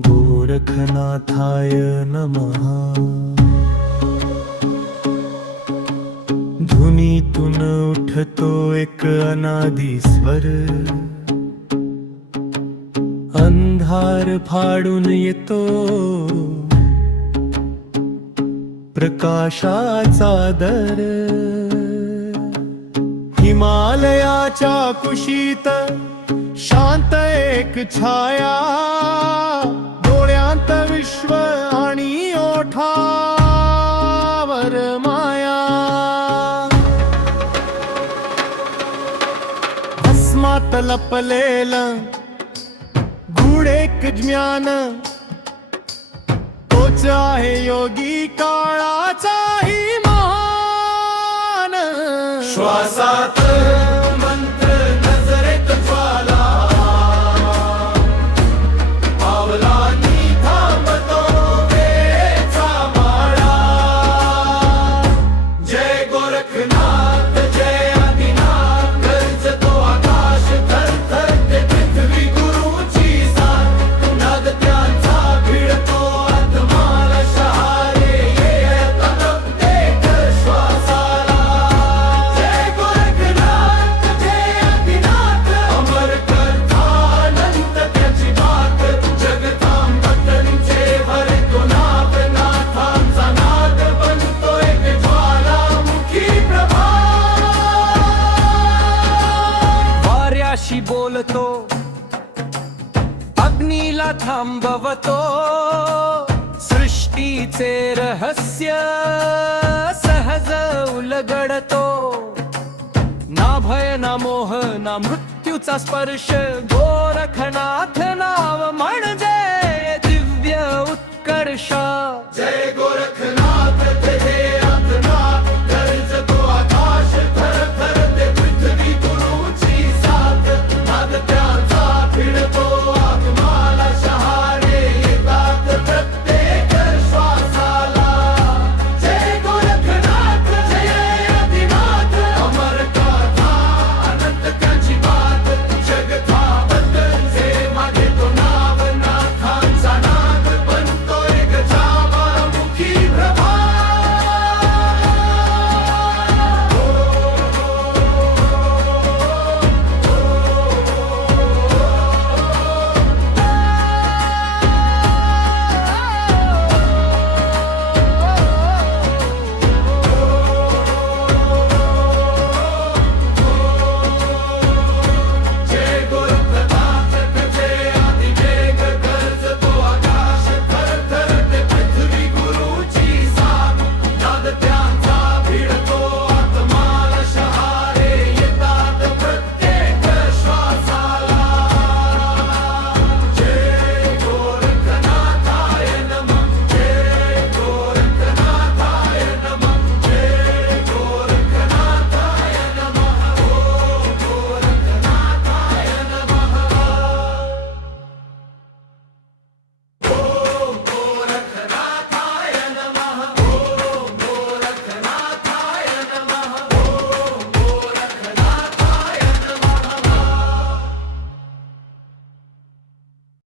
गोरखनाथाय नमः। धुनीतून उठतो एक अनादी स्वर, अंधार फाडून येतो प्रकाशाचा दर। हिमालयाच्या कुशीत शांत एक छाया, डोळ्यांत विश्व आणि ओठावर माया। भस्मात लपलेलं गूढ एक ज्ञान, तोच आहे योगी काळाचाही महान। श्वासात मंत्र, नजरेत ज्वाला, पावलांनी थांबतो वेळेचा माळा। जय गोरखनाथ, जय आदिनाथ, गरजतो आकाश थरथरते पृथ्वी गुरूची साथ। नाद त्यांचा भिडतो आत्माला शहारे, ये तडपते कर श्वासाला। जय गोरखनाथ, जय आदिनाथ, अमर कथानंत त्याची बात। जगतांबटंचे भरतो नाद, नाथांचा नाद बनतो एक ज्वालामुखी प्रभा। वाऱ्याशी बोलतो, अग्नीला थांबवतो, सृष्टीचे रहस्य सहज उलगडतो। ना भय ना मोह ना मृत्यूचा स्पर्श, गोरखनाथ नाव म्हणजे दिव्य उत्कर्ष। जय गोरखनाथ, जय